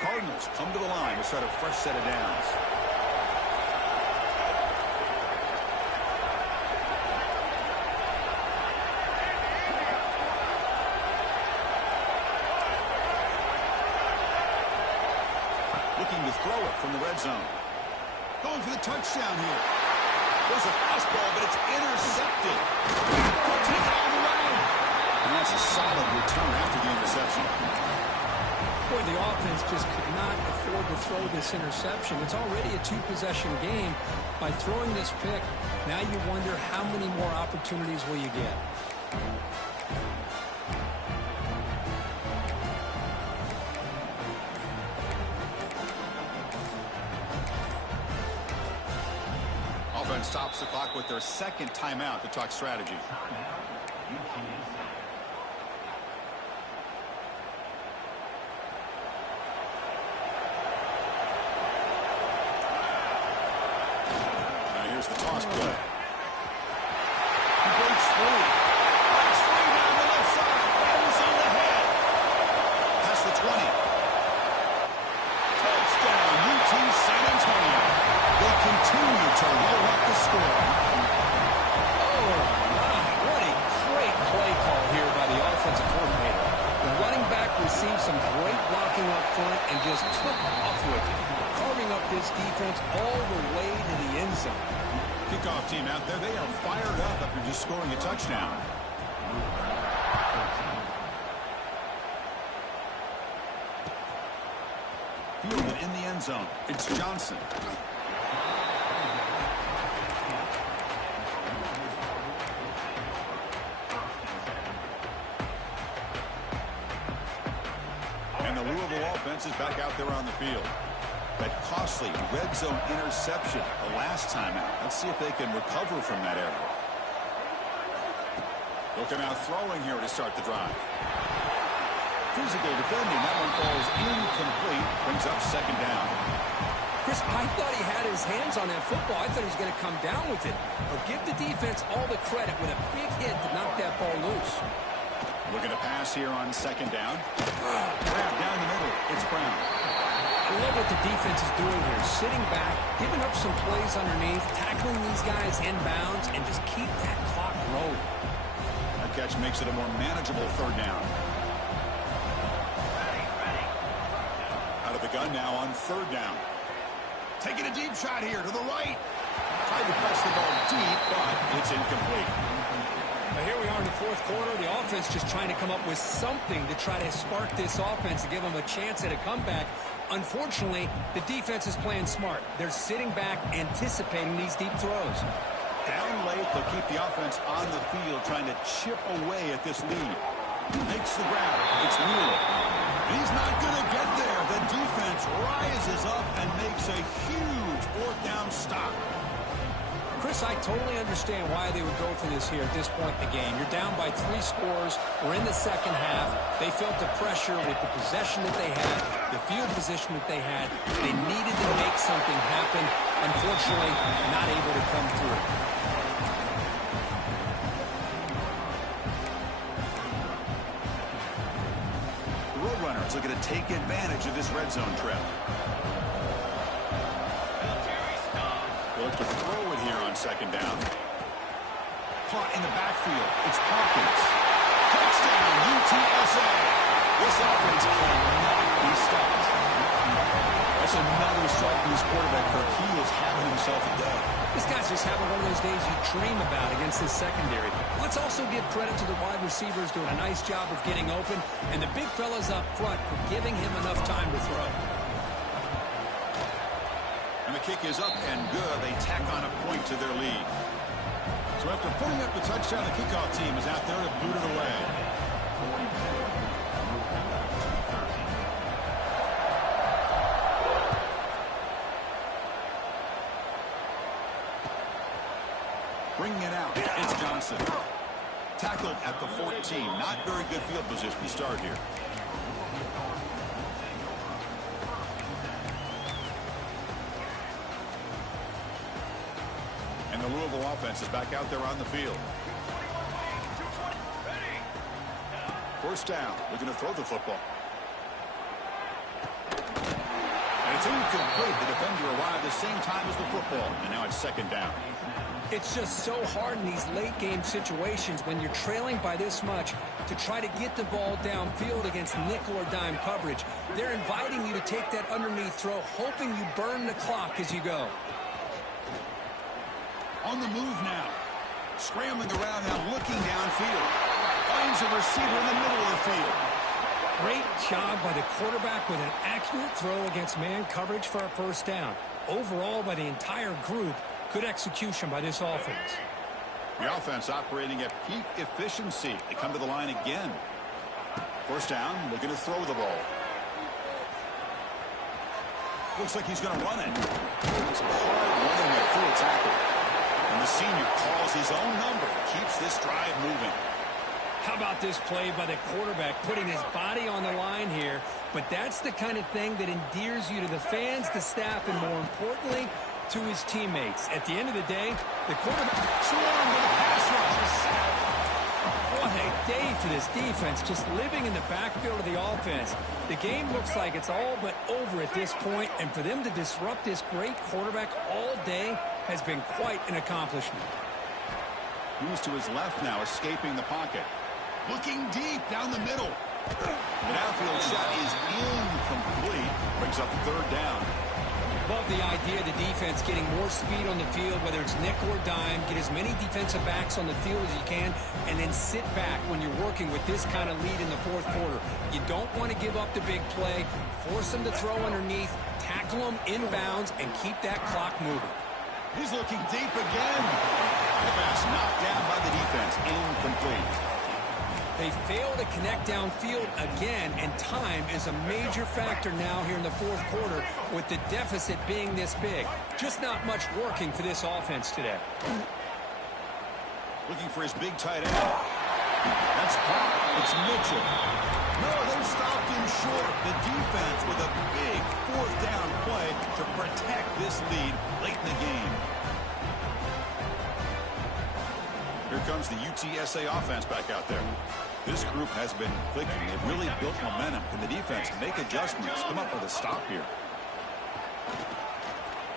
Cardinals come to the line to start a fresh set of downs. Looking to throw it from the red zone. Going for the touchdown here. There's a fastball, but it's intercepted. They'll take it all the way. And that's a solid return after the interception. Boy, the offense just could not afford to throw this interception. It's already a two-possession game. By throwing this pick, now you wonder how many more opportunities will you get. Offense stops the clock with their second timeout to talk strategy. Here's the toss play. He breaks free. Breaks free down the left side. Lands on the head. Past the 20. Touchdown, UT San Antonio. They continue to roll up the score. Oh, my. What a great play call here by the offensive coordinator. The running back received some great blocking up front and just took off with it, carving up this defense all the way to the end zone. Kickoff team out there, they are fired up after just scoring a touchdown. Fielded in the end zone. It's Johnson. And the Louisville offense is back out there on the field. That costly red zone interception the last time out. Let's see if they can recover from that error. Looking out throwing here to start the drive. Physical defending. That one falls incomplete. Brings up second down. Chris, I thought he had his hands on that football. I thought he was going to come down with it. But give the defense all the credit with a big hit to knock that ball loose. Looking to pass here on second down. Grab down the middle. It's Brown. I love what the defense is doing here. Sitting back, giving up some plays underneath, tackling these guys in bounds, and just keep that clock rolling. That catch makes it a more manageable third down. Out of the gun now on third down. Taking a deep shot here to the right. Tried to press the ball deep, but it's incomplete. Now here we are in the fourth quarter. The offense just trying to come up with something to try to spark this offense to give them a chance at a comeback. Unfortunately, the defense is playing smart. They're sitting back, anticipating these deep throws. Down late, they'll keep the offense on the field, trying to chip away at this lead. Makes the grab. It's Wheeler. He's not going to get there. The defense rises up and makes a huge fourth down stop. Chris, I totally understand why they would go for this here at this point in the game. You're down by 3 scores. We're in the second half. They felt the pressure with the possession that they had, the field position that they had. They needed to make something happen. Unfortunately, not able to come through. The Roadrunners looking to take advantage of this red zone trip. Look to throw it here on second down. Caught in the backfield. It's Hawkins. Touchdown, UTSA. This offense cannot be stopped. That's another strike from his quarterback, Kirk. He is having himself a day. This guy's just having one of those days you dream about against this secondary. Let's also give credit to the wide receivers doing a nice job of getting open, and the big fellas up front for giving him enough time to throw. And the kick is up and good. They tack on a point to their lead. So after putting up the touchdown, the kickoff team is out there to boot it away. Bringing it out, it's Johnson. Tackled at the 14. Not very good field position to start here. And the Louisville offense is back out there on the field. First down. Looking to throw the football. It's incomplete. The defender arrived the same time as the football, and now it's second down. It's just so hard in these late-game situations when you're trailing by this much to try to get the ball downfield against nickel or dime coverage. They're inviting you to take that underneath throw, hoping you burn the clock as you go. On the move now. Scrambling around now, looking downfield. Finds a receiver in the middle of the field. Great job by the quarterback with an accurate throw against man coverage for a first down. Overall, by the entire group, good execution by this offense. The offense operating at peak efficiency. They come to the line again. First down, looking to throw the ball. Looks like he's going to run it. It's hard running it through a tackle. And the senior calls his own number, keeps this drive moving. How about this play by the quarterback, putting his body on the line here? But that's the kind of thing that endears you to the fans, the staff, and more importantly, to his teammates. At the end of the day, the quarterback swarmed with a pass rush. What a day for this defense, just living in the backfield of the offense. The game looks like it's all but over at this point, and for them to disrupt this great quarterback all day has been quite an accomplishment. Moves to his left now, escaping the pocket. Looking deep down the middle. The downfield shot is incomplete. Brings up third down. Love the idea of the defense getting more speed on the field, whether it's nickel or dime, get as many defensive backs on the field as you can, and then sit back when you're working with this kind of lead in the fourth quarter. You don't want to give up the big play, force them to throw underneath, tackle them inbounds, and keep that clock moving. He's looking deep again. The pass knocked down by the defense, incomplete. They fail to connect downfield again, and time is a major factor now here in the fourth quarter with the deficit being this big. Just not much working for this offense today. Looking for his big tight end. That's caught. It's Mitchell. No, they stopped him short. The defense with a big fourth down play to protect this lead late in the game. Here comes the UTSA offense back out there. This group has been clicking. They've really built momentum. Can the defense make adjustments? Come up with a stop here.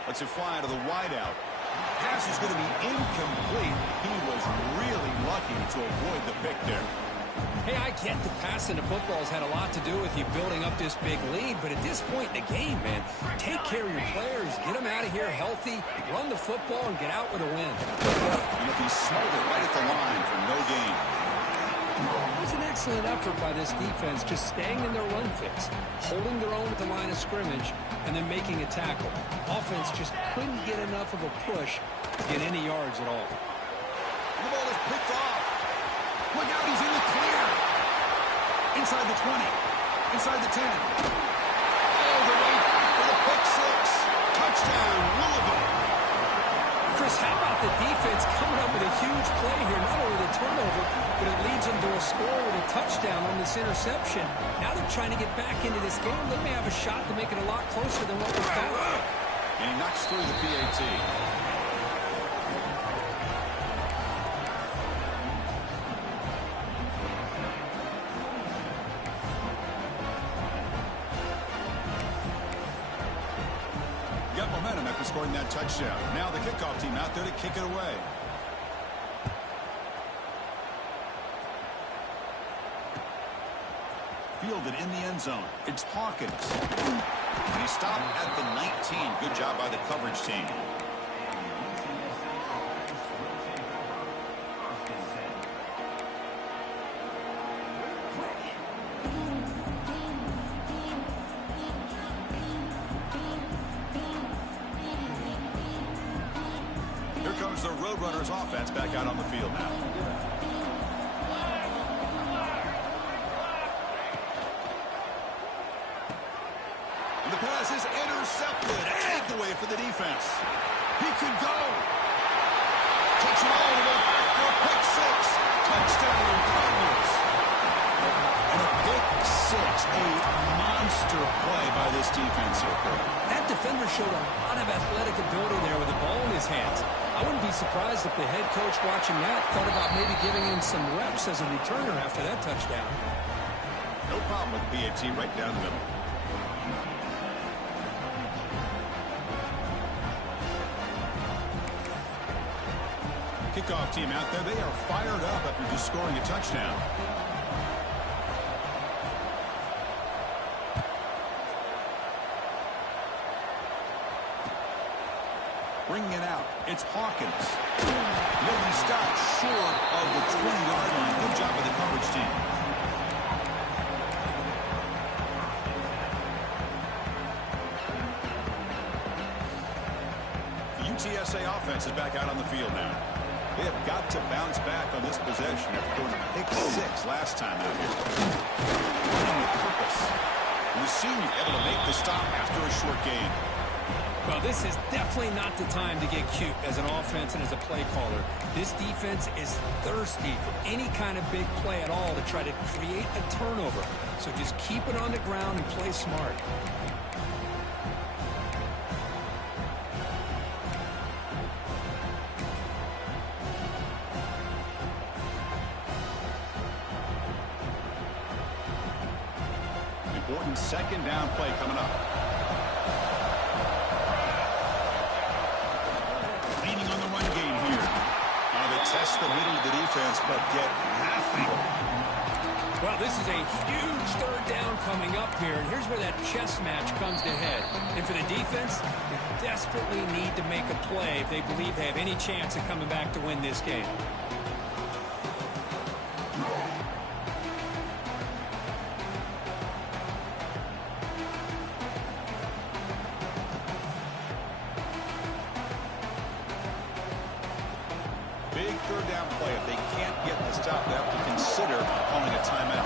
Lets it fly to the wideout. Pass is going to be incomplete. He was really lucky to avoid the pick there. Hey, I get the passing of football has had a lot to do with you building up this big lead, but at this point in the game, man, take care of your players, get them out of here healthy, run the football, and get out with a win. And if he smothered right at the line for no gain. It was an excellent effort by this defense, just staying in their run fix, holding their own at the line of scrimmage, and then making a tackle. Offense just couldn't get enough of a push to get any yards at all. The ball is picked off. Look out, he's in the clear. Inside the 20. Inside the 10. All the way back for the pick six. Touchdown, Louisville. Chris, how about the defense coming up with a huge play here? Not only the turnover, but it leads them to a score with a touchdown on this interception. Now they're trying to get back into this game. They may have a shot to make it a lot closer than what was thought. And he knocks through the PAT. Got momentum after scoring that touchdown. Now the kickoff team out there to kick it away. Fielded in the end zone. It's Hawkins. And he stopped at the 19. Good job by the coverage team. Here comes the Roadrunners offense back out on the field now. The pass is intercepted. Takeaway for the defense. He could go. Takes it all the way back for a pick six. Touchdown, Cardinals. And a pick six. A monster play by this defense here. That defender showed a lot of athletic ability there with the ball in his hands. I wouldn't be surprised if the head coach watching that thought about maybe giving him some reps as a returner after that touchdown. No problem with PAT right down the middle. Kickoff team out there, they are fired up after just scoring a touchdown. Bringing it out, it's Hawkins. He'll be stopped short of the 20-yard line. Good job by the coverage team. The UTSA offense is back out on the field now. They have got to bounce back on this possession after going pick 6 last time out here. Running with purpose. And the senior able to make the stop after a short gain. Well, this is definitely not the time to get cute as an offense and as a play caller. This defense is thirsty for any kind of big play at all to try to create a turnover. So just keep it on the ground and play smart. Important second down play coming up. Leaning on the run game here. Now they test the middle of the defense, but get nothing. Well, this is a huge third down coming up here, and here's where that chess match comes to head. And for the defense, they desperately need to make a play if they believe they have any chance of coming back to win this game. Big third down play. If they can't get the stop, they have to consider calling a timeout.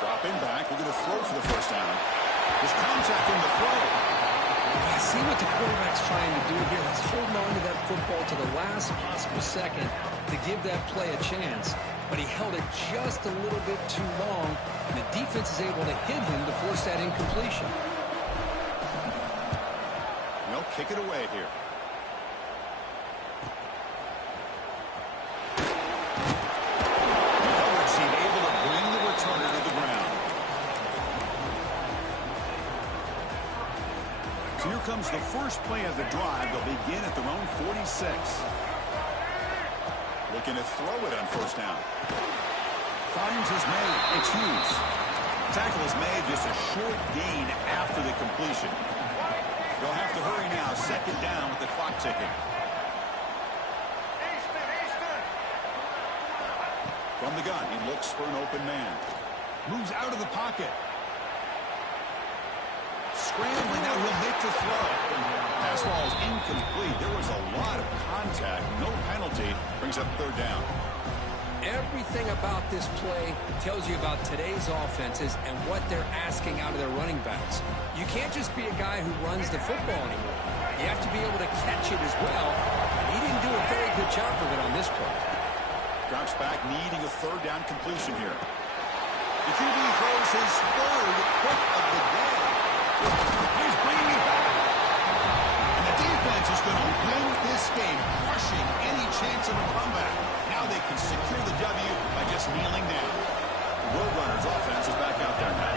Dropping back. We're going to throw for the first down. There's contact on the throw. I see what the quarterback's trying to do here. He's holding on to that football to the last possible second to give that play a chance. But he held it just a little bit too long, and the defense is able to hit him to force that incompletion. They'll kick it away here. The coverage team able to bring the returner to the ground. So here comes the first play of the drive. They'll begin at their own 46. Looking to throw it on first down. Finds is made. It's Hughes. Tackle is made, just a short gain after the completion. They'll have to hurry now. Second down with the clock ticking. From the gun, he looks for an open man. Moves out of the pocket. Scrambling, now he'll make the throw. Pass ball is incomplete. There was a lot of contact. No penalty. Brings up third down. Everything about this play tells you about today's offenses and what they're asking out of their running backs. You can't just be a guy who runs the football anymore. You have to be able to catch it as well. And he didn't do a very good job of it on this play. Drops back, needing a third down completion here. The QB throws his third pick of the day. He's bringing it back. And the defense is going to win this game, crushing any chance of a comeback. Now they can secure the W by just kneeling down. Roadrunners offense is back out there now.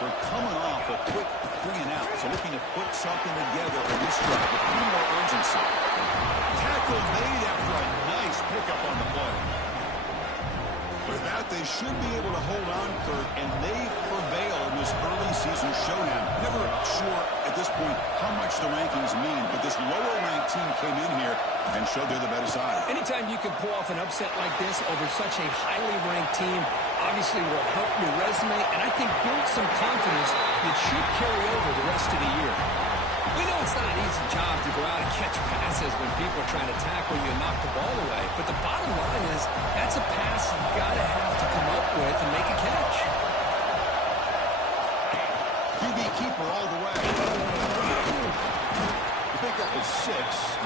We're coming off a quick 3 and out, so looking to put something together in this drive with a little more urgency. Tackle made after a nice pickup on the play. With that, they should be able to hold on, Kurt, and they prevail in this early season showdown. Never sure at this point how much the rankings mean, but this lower-ranked team came in here and showed they're the better side. Anytime you can pull off an upset like this over such a highly ranked team, obviously will help your resume, and I think build some confidence that should carry over the rest of the year. We know it's not an easy job to go out and catch passes when people are trying to tackle you and knock the ball away, but the bottom line is that's a pass you've got to have to come up with and make a catch. QB keeper all the way. The pickup is 6,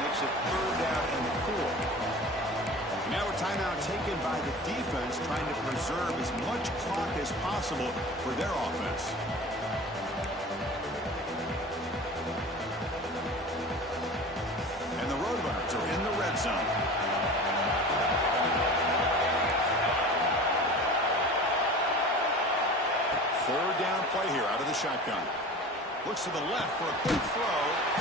makes it third down and 4. Now a timeout taken by the defense, trying to preserve as much clock as possible for their offense. And the Roadrunners are in the red zone. Third down play here out of the shotgun. Looks to the left for a quick throw.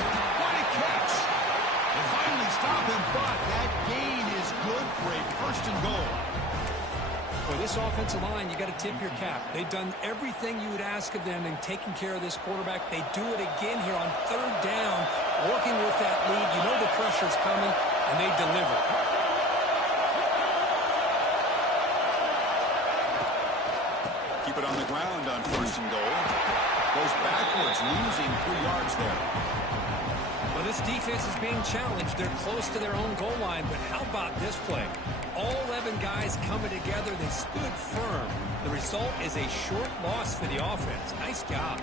this offensive line, you got to tip your cap. They've done everything you would ask of them in taking care of this quarterback. They do it again here on third down, working with that lead. You know the pressure's coming, and they deliver. Keep it on the ground on 1st and goal. Goes backwards, losing 3 yards there. Well, this defense is being challenged. They're close to their own goal line, but how about this play? All 11 guys coming together. They stood firm. The result is a short loss for the offense. Nice job.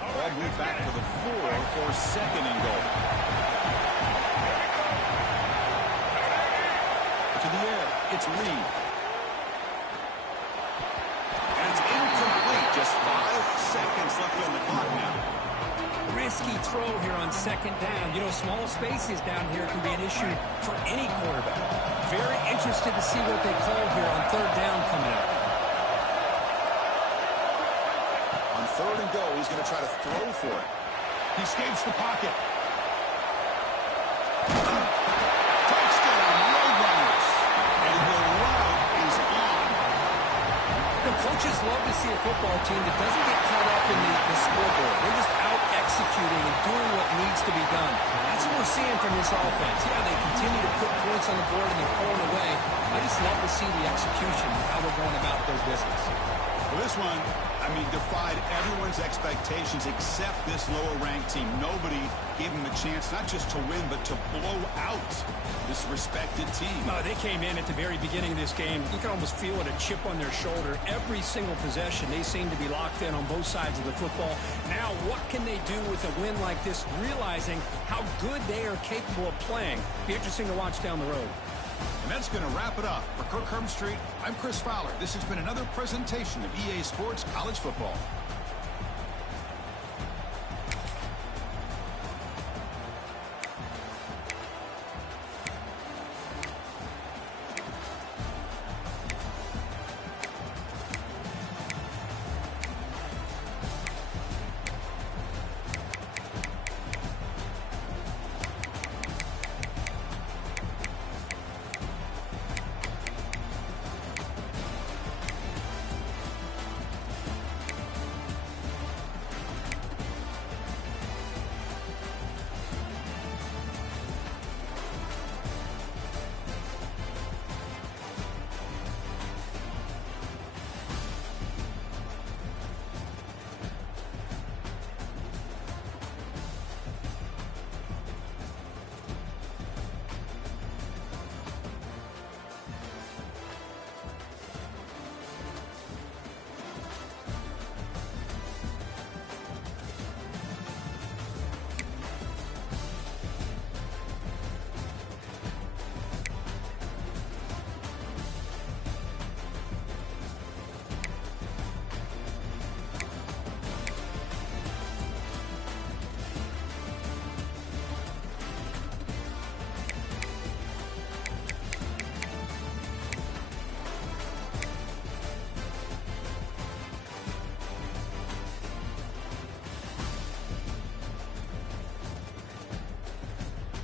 Ball moved back to the 4 for 2nd and goal. To the air, it's Reed. And it's incomplete. Just 5 seconds left on the clock now. Risky throw here on 2nd down. You know, small spaces down here can be an issue for any quarterback. Very interested to see what they call here on 3rd down coming up. On 3rd and goal, he's going to try to throw for it. He escapes the pocket. Touchdown, Roadrunners. And the route is on. The coaches love to see a football team that doesn't get caught up in the scoreboard. They're just out executing and doing what needs to be done. That's what we're seeing from this offense. Yeah, they continue to put points on the board and they're pulling away. I just love to see the execution and how they're going about their business. Well, this one, I mean, defied everyone's expectations except this lower-ranked team. Nobody gave them a chance not just to win, but to blow out this respected team. They came in at the very beginning of this game. You can almost feel it, a chip on their shoulder. Every single possession, they seem to be locked in on both sides of the football. Now, what can they do with a win like this, realizing how good they are capable of playing? Be interesting to watch down the road. And that's going to wrap it up. For Kirk Street, I'm Chris Fowler. This has been another presentation of EA Sports College Football.